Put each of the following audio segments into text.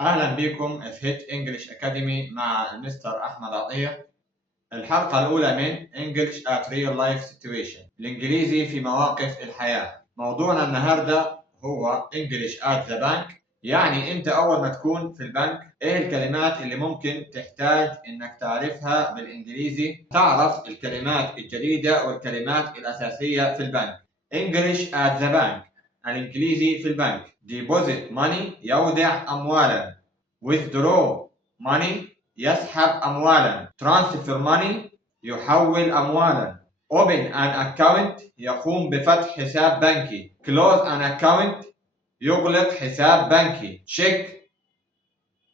أهلا بكم في هيت انجلش اكاديمي مع المستر أحمد عطية. الحلقة الأولى من English at Real Life Situation، الإنجليزي في مواقف الحياة. موضوعنا النهاردة هو English at the Bank، يعني أنت أول ما تكون في البنك إيه الكلمات اللي ممكن تحتاج إنك تعرفها بالإنجليزي، تعرف الكلمات الجديدة والكلمات الأساسية في البنك. English at the Bank، الإنجليزي في البنك. Deposit money، يودع أموالا. Withdraw money، يسحب أموالا. Transfer money، يحول أموالا. Open an account، يقوم بفتح حساب بنكي. Close an account، يغلق حساب بنكي. Check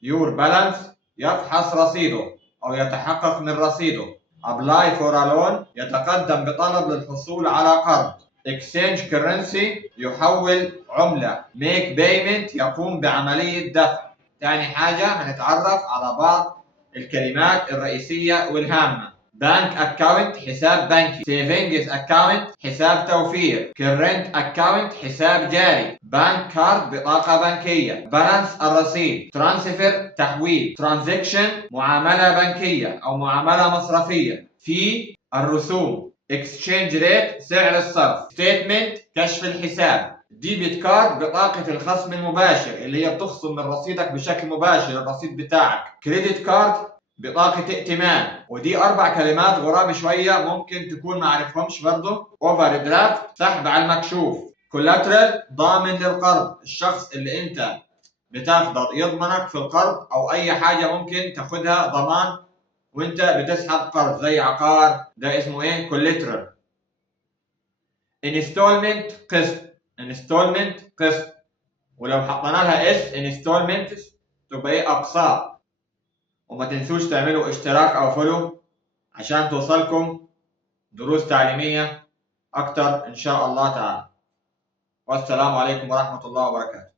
your balance، يفحص رصيده أو يتحقق من رصيده. Apply for a loan، يتقدم بطلب للحصول على قرض. Exchange currency، يحول عملة. Make payment، يقوم بعملية دفع. ثاني حاجة هنتعرف على بعض الكلمات الرئيسية والهامة. بانك اكاونت، حساب بنكي. سيفنجز اكاونت، حساب توفير. كرنت اكاونت، حساب جاري. بانك كارد، بطاقة بنكية. بالانس، الرصيد. ترانسفير، تحويل. ترانزكشن، معاملة بنكية أو معاملة مصرفية. في، الرسوم. اكسشينج ريت، سعر الصرف. ستيتمنت، كشف الحساب. ديبت كارد، بطاقة الخصم المباشر اللي هي بتخصم من رصيدك بشكل مباشر الرصيد بتاعك. كريدت كارد، بطاقة ائتمان. ودي 4 كلمات غراب شوية ممكن تكون ما عرفهمش برضه. اوفر درافت، سحب على المكشوف. كولاترال، ضامن للقرض، الشخص اللي انت بتاخده يضمنك في القرض او اي حاجة ممكن تاخدها ضمان وانت بتسحب قرض زي عقار، ده اسمه ايه؟ كولاترال. انستولمنت، قسط. انستولمنت، قسط. ولو حطينا لها اس انستولمنت تبقى ايه؟ اقساط. وما تنسوش تعملوا اشتراك او فولو عشان توصلكم دروس تعليمية اكتر ان شاء الله تعالى. والسلام عليكم ورحمة الله وبركاته.